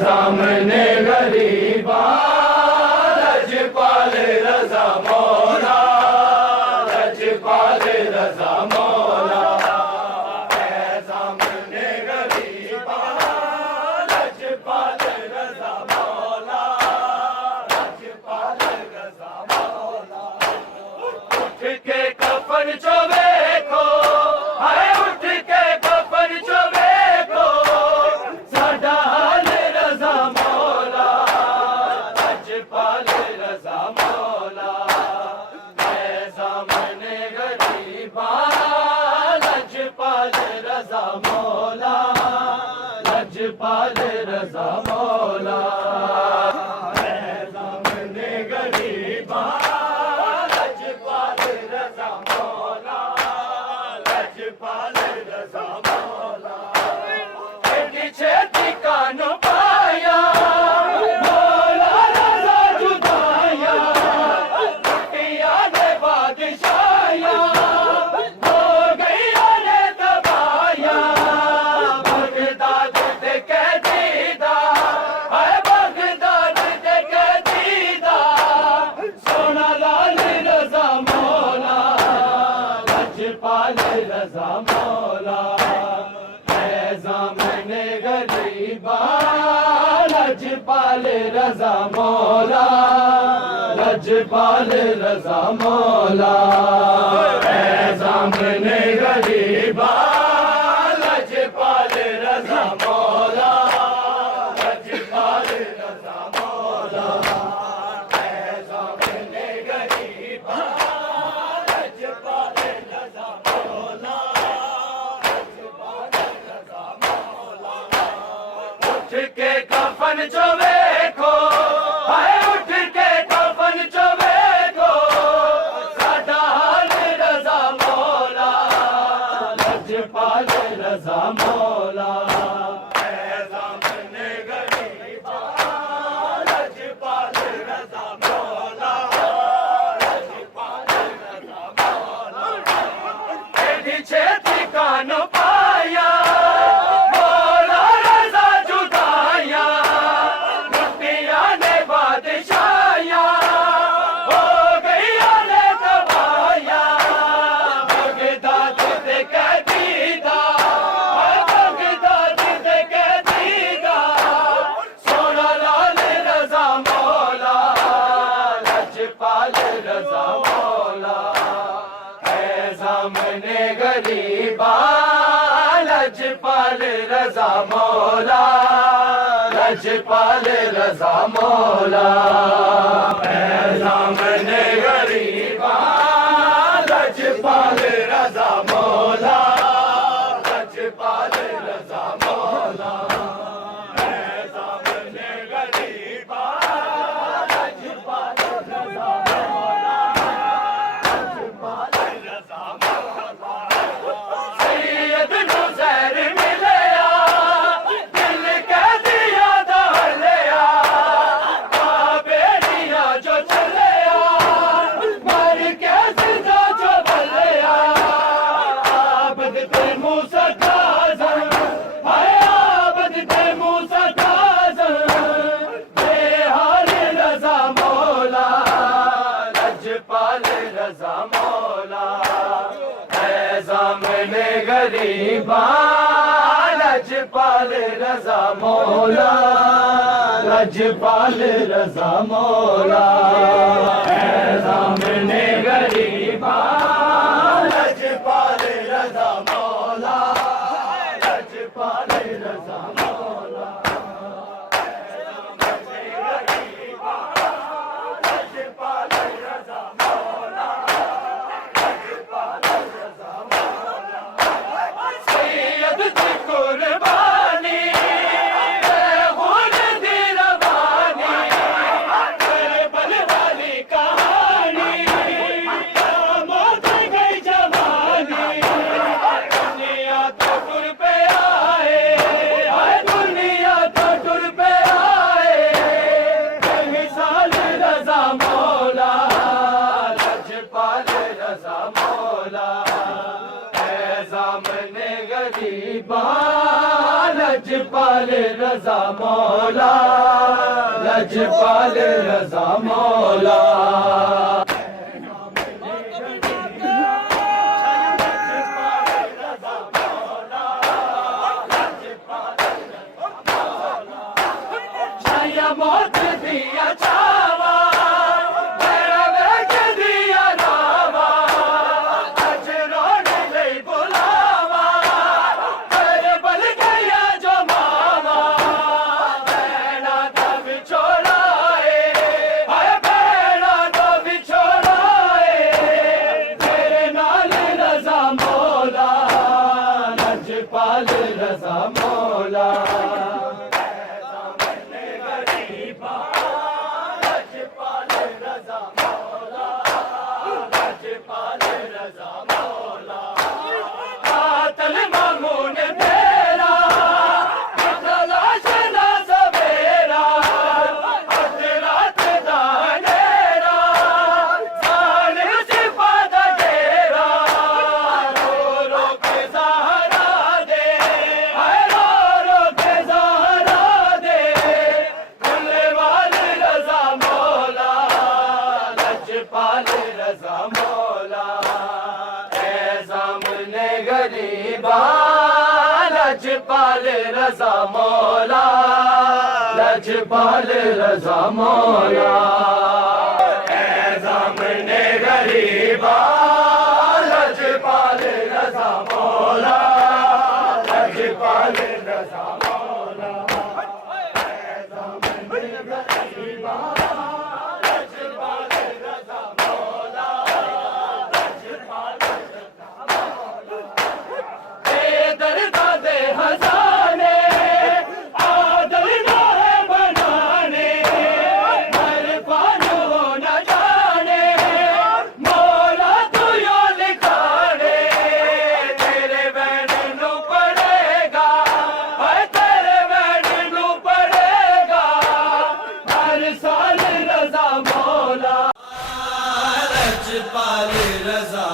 सामने गरीबा लजपाल रजा मौला, लजपाल रजा मौला। सामने गरीबा लजपाल रजा मौला, लजपाल रजा मौला। उठ के कफन जो देखो, हाय उठ के कफन जो देखो, साडा हाल रजा मौला, लजपाल रजा मौला। मैं सामने गरीबा लजपाल रजा मौला, लजपाल रजा मौला। मैं सामने गरीबा लजपाल रजा मौला, लजपाल रजा मौला। एडी छेती कानू पाया मौला रजा जुदाया, लुटिया ने बादशाया, हो गईया ने तबाया। बगदाद दे कैदीदा, हाय बगदाद दे कैदीदा, सोना लाल रजा मौला, लजपाल रजा मौला। है सामने गरीबा लजपाल रजा मौला, लजपाल रजा मौला। है सामने गरीबा लजपाल रजा मौला, लजपाल रजा मौला। है सामने गरीबा लजपाल रजा मौला, लजपाल रजा मौला। उठ के कफन जो देखो, हाय उठ के कफन जो देखो, साडा हाल रजा मौला, लजपाल रजा मौला। है सामने गरीबा लजपाल रजा मौला, लजपाल रजा मौला। एडी छेती कानू पाया मौला रजा जुदाया, लुटिया ने बादशाया, हो गईया ने तबाया। बगदाद दे कैदीदा, बगदाद दे कैदीदा, सोना लाल रजा मौला, लजपाल रजा मौला। है सामने गरीबा लजपाल रजा मौला, लजपाल रजा मौला। है सामने गरीबा लजपाल रजा मौला, लजपाल रजा मौला। है सामने गरीबा लजपाल रजा मौला, लजपाल रजा मौला। सैयद नुज़ैर मिलया, दिल कह दिया दहलया, बेड़िया जो चलया, मर के सिजा जो भलया। आबद ते मूसा काज़म, हाय आबद ते मूसा काज़म, बेहाल रजा मौला, लजपाल रजा मौला। है सामने गरीबा लजपाल रजा मौला, लजपाल रजा मौला। है सामने गरीबा लजपाल रजा मौला, लजपाल रजा मौला। है सामने गरीबा लजपाल रजा मौला, लजपाल रजा मौला। सैयद की कुर्बानी खून दी रवानी, करबल वाली कहानी, मौत गई जवानी। दुनिया तो टुर पे आए, हाय दुनिया तो टुर पे आए, बेमिसाल रजा मौला, लजपाल रजा मौला। है सामने गरीबा लजपाल रजा मौला, मौला लजपाल रजा मौला मौत दिया छावा मेरा वेग दिया रावा अज रोड ले बुलावा तेरे बल गया जो मावा भैना तो बिछोड़ाए हाय भैना तो बिछोड़ाए तेरे नाल रजा मौला लजपाल रजा मौला लजपाल रजा मौला लजपाल रजा मौला सामने गरीबा लजपाल रजा मौला लजपाल रजा मौला सामने गरीबा लजपाल रजा मौला लजपाल हजाने आदल नाहे बनाने हर पानो न जाने मौला तू यो लिखाने तेरे वैन नू पड़ेगा हाय तेरे वैन नू पड़ेगा हर साल रजा मौला लजपाल रजा